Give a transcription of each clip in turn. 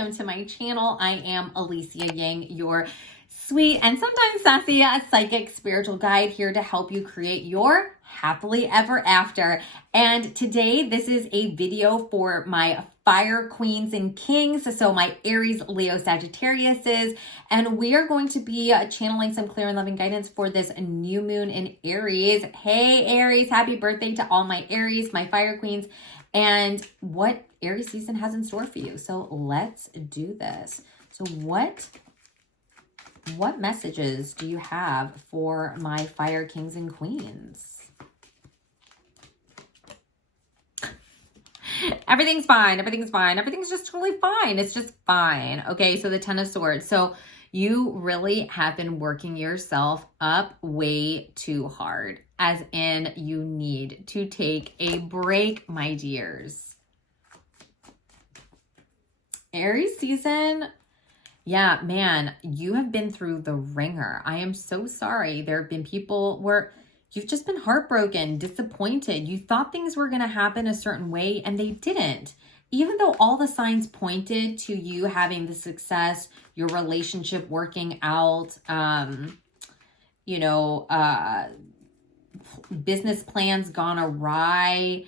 welcome to my channel. I am Alicia Yang, your sweet and sometimes sassy psychic spiritual guide, here to help you create your happily ever after. And today, this is a video for my fire queens and kings, so my Aries, Leo, Sagittariuses, and we are going to be channeling some clear and loving guidance for this new moon in Aries. Hey Aries, happy birthday to all my Aries, my fire queens, and what Aries season has in store for you. So let's do this. So what messages do you have for my fire kings and queens? Everything's fine. Everything's fine. Everything's just totally fine. It's just fine. Okay, so the Ten of Swords. So you really have been working yourself up way too hard, as in you need to take a break, my dears. Aries season, yeah, man, you have been through the ringer. I am so sorry. There have been people where you've just been heartbroken, disappointed. You thought things were going to happen a certain way and they didn't. Even though all the signs pointed to you having the success, your relationship working out, business plans gone awry,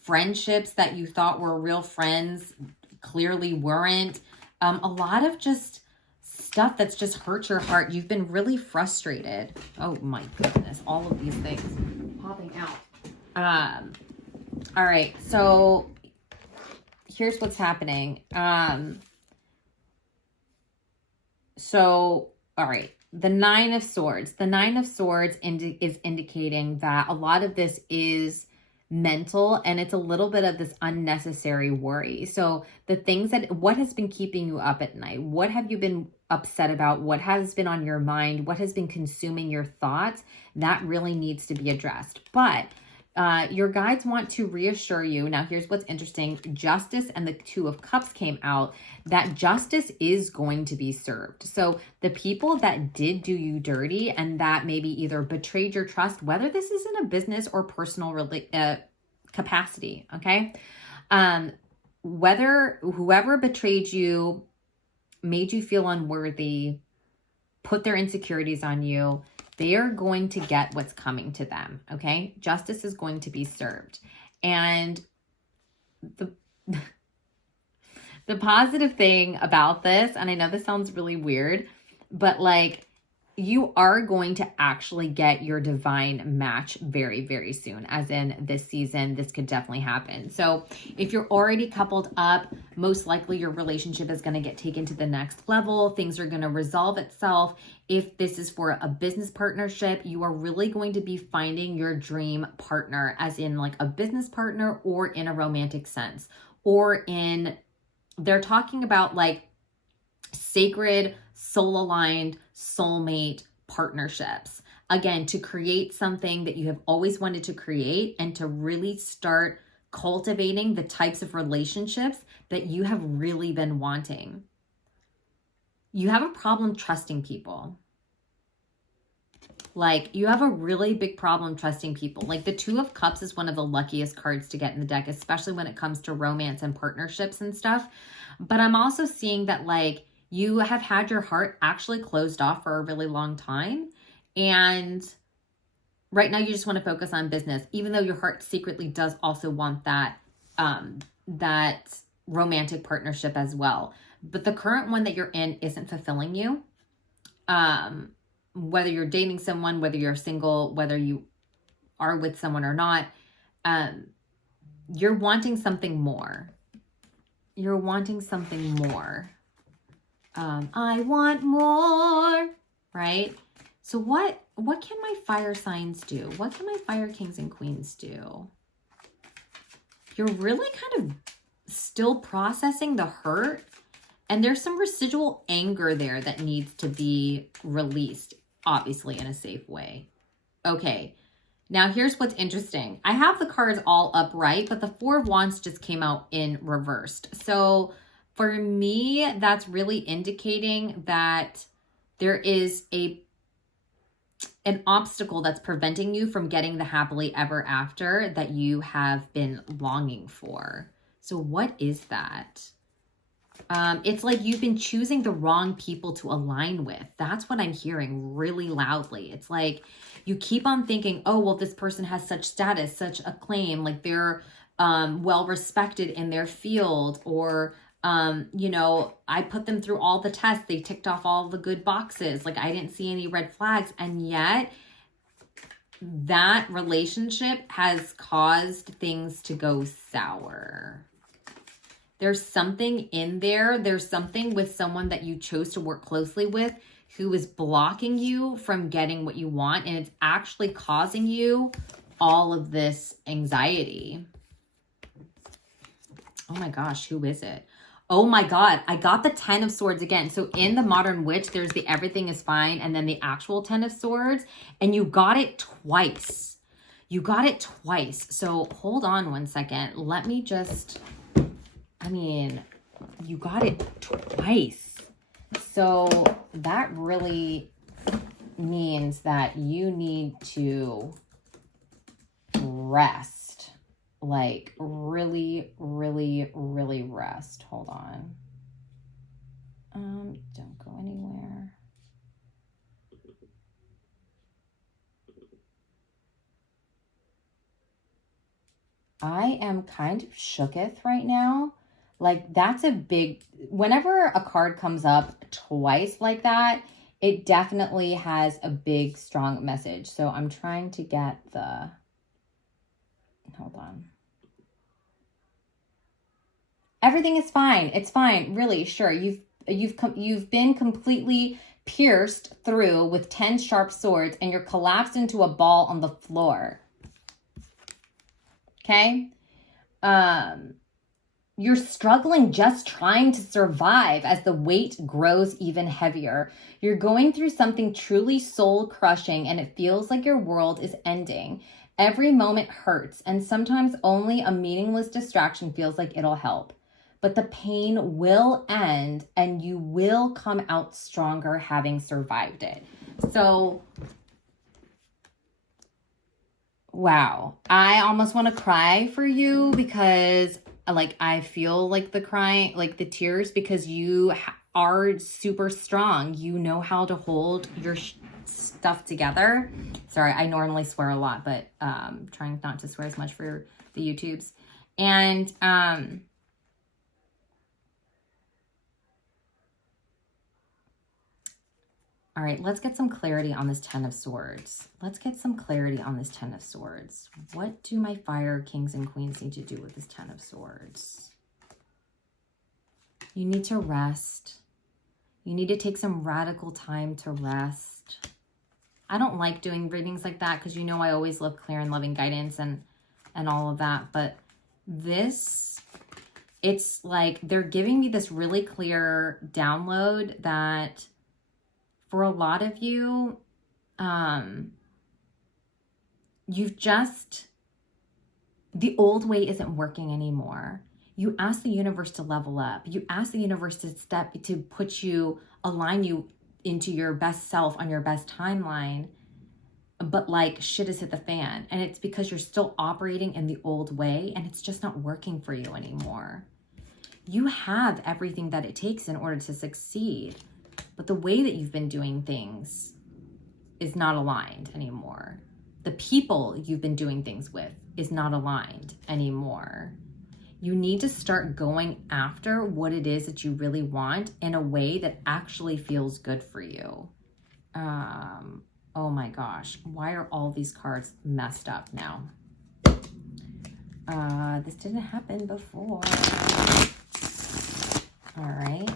friendships that you thought were real friends clearly weren't. A lot of just stuff that's just hurt your heart. You've been really frustrated. Oh my goodness, all of these things popping out. All right, so here's what's happening. All right, the Nine of Swords. The Nine of Swords is indicating that a lot of this is mental, and it's a little bit of this unnecessary worry. So what has been keeping you up at night? What have you been upset about? What has been on your mind? What has been consuming your thoughts? That really needs to be addressed. But your guides want to reassure you. Now, here's what's interesting. Justice and the Two of Cups came out, that justice is going to be served. So the people that did do you dirty and that maybe either betrayed your trust, whether this is in a business or personal capacity, okay? Whether whoever betrayed you, made you feel unworthy, put their insecurities on you, they are going to get what's coming to them, okay? Justice is going to be served. And the positive thing about this, and I know this sounds really weird, but like, you are going to actually get your divine match very, very soon. As in this season, this could definitely happen. So if you're already coupled up, most likely your relationship is going to get taken to the next level. Things are going to resolve itself. If this is for a business partnership, you are really going to be finding your dream partner, as in like a business partner or in a romantic sense, or they're talking about like sacred, soul-aligned, soulmate partnerships. Again, to create something that you have always wanted to create and to really start cultivating the types of relationships that you have really been wanting. You have a problem trusting people. Like, you have a really big problem trusting people. Like, the Two of Cups is one of the luckiest cards to get in the deck, especially when it comes to romance and partnerships and stuff. But I'm also seeing that, like, you have had your heart actually closed off for a really long time. And right now you just want to focus on business, even though your heart secretly does also want that romantic partnership as well. But the current one that you're in isn't fulfilling you. Whether you're dating someone, whether you're single, whether you are with someone or not, you're wanting something more. You're wanting something more. I want more, right? So what can my fire signs do? What can my fire kings and queens do? You're really kind of still processing the hurt, and there's some residual anger there that needs to be released, obviously in a safe way. Okay, now here's what's interesting. I have the cards all upright, but the Four of Wands just came out in reversed. So for me, that's really indicating that there is an obstacle that's preventing you from getting the happily ever after that you have been longing for. So what is that? It's like you've been choosing the wrong people to align with. That's what I'm hearing really loudly. It's like you keep on thinking, oh, well, this person has such status, such acclaim, like they're well respected in their field, or you know, I put them through all the tests. They ticked off all the good boxes. Like I didn't see any red flags. And yet that relationship has caused things to go sour. There's something in there. There's something with someone that you chose to work closely with who is blocking you from getting what you want. And it's actually causing you all of this anxiety. Oh my gosh, who is it? Oh my God, I got the 10 of Swords again. So in the Modern Witch, there's the everything is fine and then the actual 10 of Swords. And you got it twice. You got it twice. So hold on one second. Let me just... I mean, you got it twice. So that really means that you need to rest. Like really, really, really rest. Hold on. Don't go anywhere. I am kind of shooketh right now. Like that's a big, whenever a card comes up twice like that, it definitely has a big, strong message. So I'm trying to get the, hold on. Everything is fine. It's fine. Really, sure. You've been completely pierced through with 10 sharp swords and you're collapsed into a ball on the floor. Okay? You're struggling just trying to survive as the weight grows even heavier. You're going through something truly soul-crushing and it feels like your world is ending. Every moment hurts, and sometimes only a meaningless distraction feels like it'll help. But the pain will end and you will come out stronger having survived it. So, wow. I almost want to cry for you because... like I feel like the crying, like the tears, because you are super strong. You know how to hold your stuff together. Sorry, I normally swear a lot, but trying not to swear as much for the YouTubes. And all right, let's get some clarity on this 10 of Swords. Let's get some clarity on this 10 of Swords. What do my fire kings and queens need to do with this 10 of Swords? You need to rest. You need to take some radical time to rest. I don't like doing readings like that because you know I always love clear and loving guidance and all of that. But this, it's like they're giving me this really clear download that... for a lot of you, you've just, the old way isn't working anymore. You ask the universe to level up. You ask the universe to put you, align you into your best self on your best timeline. But like shit has hit the fan. And it's because you're still operating in the old way and it's just not working for you anymore. You have everything that it takes in order to succeed. But the way that you've been doing things is not aligned anymore. The people you've been doing things with is not aligned anymore. You need to start going after what it is that you really want in a way that actually feels good for you. Oh my gosh, why are all these cards messed up now? This didn't happen before. All right.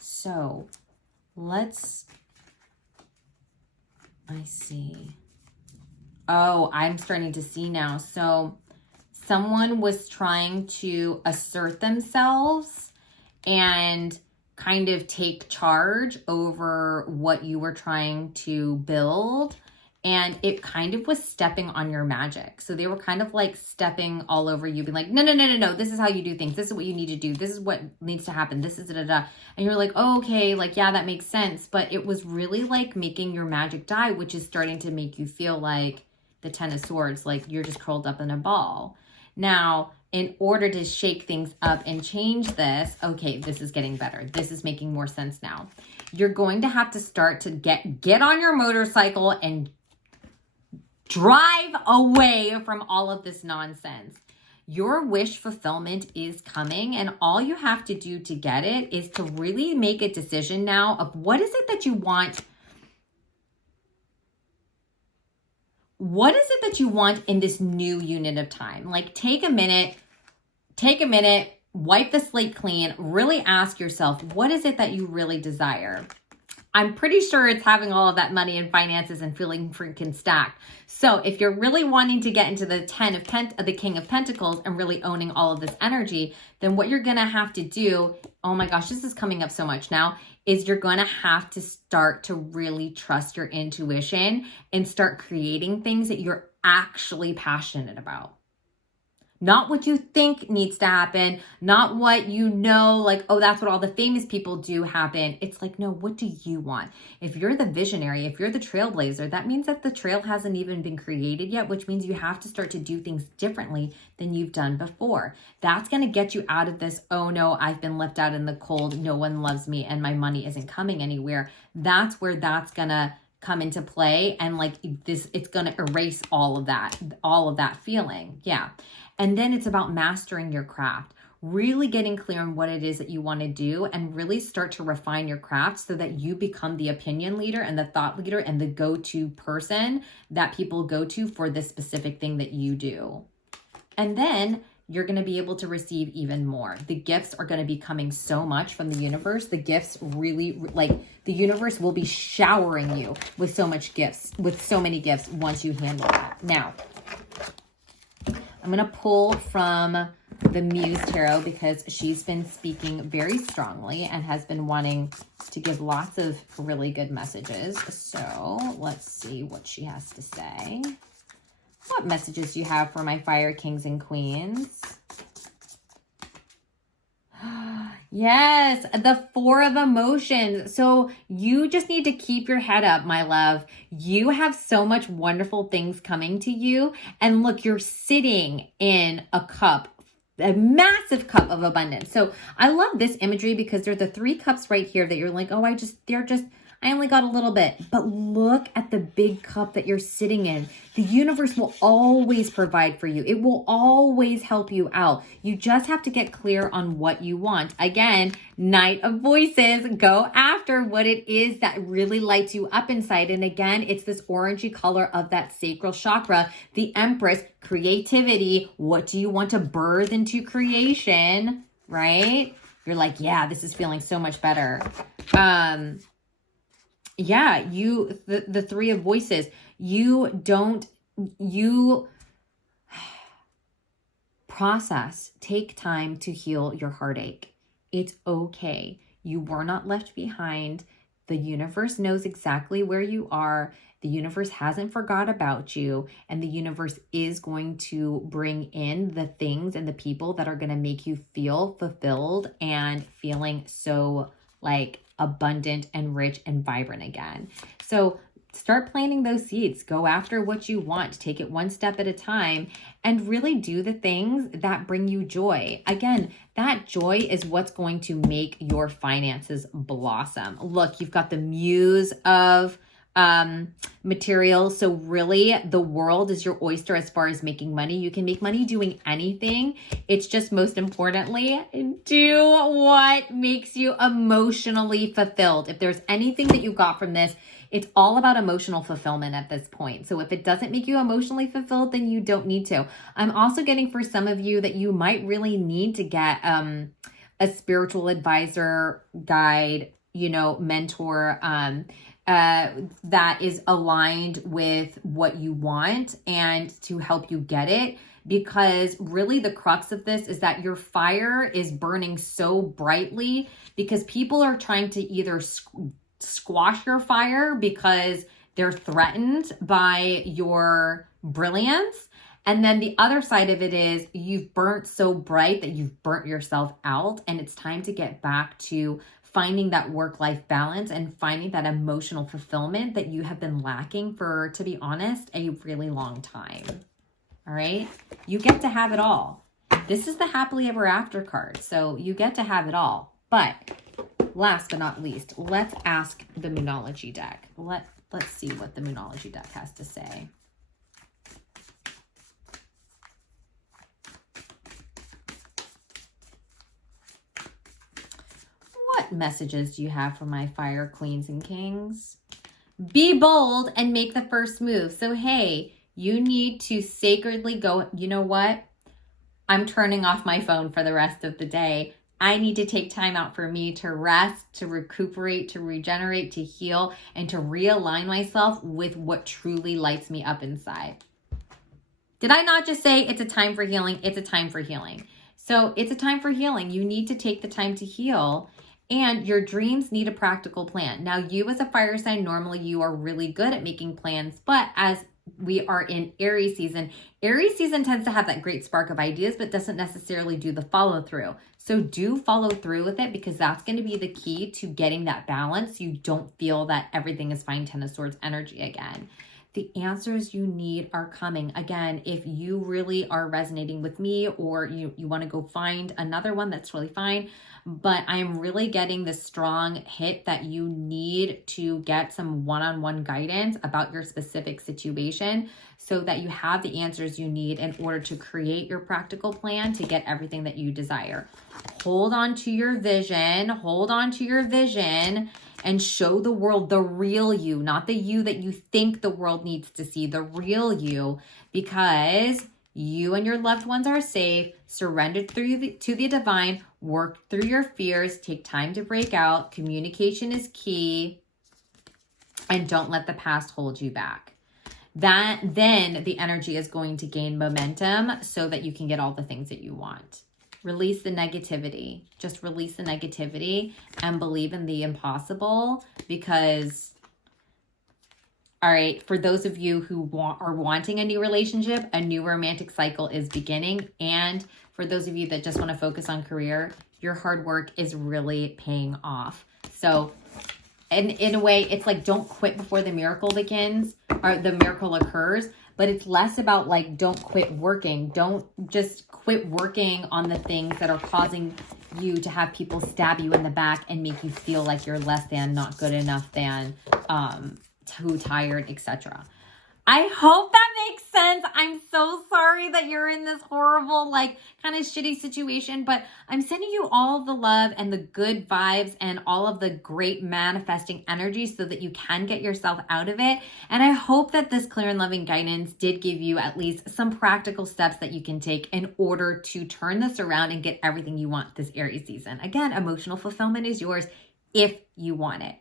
So let's, I see. Oh, I'm starting to see now. So someone was trying to assert themselves and kind of take charge over what you were trying to build. And it kind of was stepping on your magic. So they were kind of like stepping all over you, being like, no. This is how you do things. This is what you need to do. This is what needs to happen. This is da-da-da. And you're like, oh, okay, like, yeah, that makes sense. But it was really like making your magic die, which is starting to make you feel like the 10 of Swords, like you're just curled up in a ball. Now, in order to shake things up and change this, okay, this is getting better. This is making more sense now. You're going to have to start to get on your motorcycle and drive away from all of this nonsense. Your wish fulfillment is coming, and all you have to do to get it is to really make a decision now of what is it that you want. What is it that you want in this new unit of time? Like, take a minute, wipe the slate clean, really ask yourself, what is it that you really desire? I'm pretty sure it's having all of that money and finances and feeling freaking stacked. So if you're really wanting to get into the the King of Pentacles and really owning all of this energy, then what you're going to have to do, oh my gosh, this is coming up so much now, is you're going to have to start to really trust your intuition and start creating things that you're actually passionate about. Not what you think needs to happen, not what you know, like, oh, that's what all the famous people do happen. It's like, no, what do you want? If you're the visionary, if you're the trailblazer, that means that the trail hasn't even been created yet, which means you have to start to do things differently than you've done before. That's going to get you out of this, oh no, I've been left out in the cold, no one loves me, and my money isn't coming anywhere. That's where that's going to come into play, and like this, it's going to erase all of that feeling. Yeah. And then it's about mastering your craft, really getting clear on what it is that you want to do, and really start to refine your craft so that you become the opinion leader and the thought leader and the go-to person that people go to for this specific thing that you do. And then you're going to be able to receive even more. The gifts are going to be coming so much from the universe. The gifts really, like, the universe will be showering you with so many gifts once you handle that. Now, I'm going to pull from the Muse Tarot because she's been speaking very strongly and has been wanting to give lots of really good messages. So let's see what she has to say. What messages do you have for my fire kings and queens? Yes, the Four of Emotions. So you just need to keep your head up, my love. You have so much wonderful things coming to you. And look, you're sitting in a cup, a massive cup of abundance. So I love this imagery because there's the 3 cups right here that you're like, oh, I only got a little bit. But look at the big cup that you're sitting in. The universe will always provide for you. It will always help you out. You just have to get clear on what you want. Again, Knight of Voices, go after what it is that really lights you up inside. And again, it's this orangey color of that sacral chakra, the Empress, creativity. What do you want to birth into creation, right? You're like, yeah, this is feeling so much better. Yeah, the 3 of Voices, you process, take time to heal your heartache. It's okay. You were not left behind. The universe knows exactly where you are. The universe hasn't forgot about you, and the universe is going to bring in the things and the people that are going to make you feel fulfilled and feeling so like abundant and rich and vibrant again. So start planting those seeds. Go after what you want. Take it one step at a time and really do the things that bring you joy. Again, that joy is what's going to make your finances blossom. Look, you've got the Muse of material. So really the world is your oyster as far as making money. You can make money doing anything. It's just most importantly, do what makes you emotionally fulfilled. If there's anything that you got from this, it's all about emotional fulfillment at this point. So if it doesn't make you emotionally fulfilled, then you don't need to. I'm also getting for some of you that you might really need to get a spiritual advisor, guide, mentor, that is aligned with what you want and to help you get it. Because really the crux of this is that your fire is burning so brightly because people are trying to either squash your fire because they're threatened by your brilliance. And then the other side of it is you've burnt so bright that you've burnt yourself out, and it's time to get back to finding that work-life balance and finding that emotional fulfillment that you have been lacking for, to be honest, a really long time. All right. You get to have it all. This is the happily ever after card. So you get to have it all. But last but not least, let's ask the Monology deck. Let's see what the Monology deck has to say. What messages do you have for my fire queens and kings? Be bold and make the first move. So, hey, you need to sacredly go, you know what? I'm turning off my phone for the rest of the day. I need to take time out for me to rest, to recuperate, to regenerate, to heal, and to realign myself with what truly lights me up inside. Did I not just say it's a time for healing? It's a time for healing. So it's a time for healing. You need to take the time to heal. And your dreams need a practical plan. Now, you as a fire sign, normally you are really good at making plans, but as we are in Aries season tends to have that great spark of ideas, but doesn't necessarily do the follow through. So do follow through with it, because that's going to be the key to getting that balance. You don't feel that everything is fine, Ten of Swords energy again. The answers you need are coming. Again, if you really are resonating with me, or you want to go find another one, that's really fine. But I am really getting this strong hit that you need to get some one-on-one guidance about your specific situation, so that you have the answers you need in order to create your practical plan to get everything that you desire. Hold on to your vision. Hold on to your vision. And show the world the real you, not the you that you think the world needs to see, the real you, because you and your loved ones are safe. Surrender to the divine, work through your fears, take time to break out. Communication is key, and don't let the past hold you back. Then the energy is going to gain momentum so that you can get all the things that you want. Release the negativity. Just release the negativity and believe in the impossible, because, all right, for those of you who are wanting a new relationship, a new romantic cycle is beginning. And for those of you that just want to focus on career, your hard work is really paying off. So, and in a way, it's like, don't quit before the miracle begins, or the miracle occurs. But it's less about like, don't quit working. Don't just quit working on the things that are causing you to have people stab you in the back and make you feel like you're less than, not good enough than, too tired, etc. I hope that makes sense. I'm so sorry that you're in this horrible, like, kind of shitty situation, but I'm sending you all the love and the good vibes and all of the great manifesting energy so that you can get yourself out of it. And I hope that this clear and loving guidance did give you at least some practical steps that you can take in order to turn this around and get everything you want this Aries season. Again, emotional fulfillment is yours if you want it.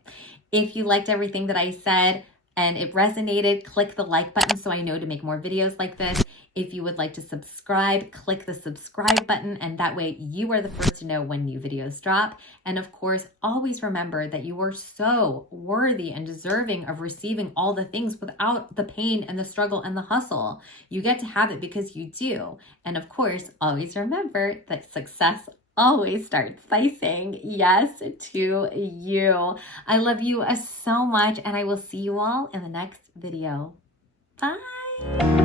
If you liked everything that I said, and it resonated, click the like button so I know to make more videos like this. If you would like to subscribe, click the subscribe button, and that way you are the first to know when new videos drop. And of course, always remember that you are so worthy and deserving of receiving all the things without the pain and the struggle and the hustle. You get to have it because you do. And of course, always remember that success always starts by saying yes to you. I love you so much, and I will see you all in the next video. Bye.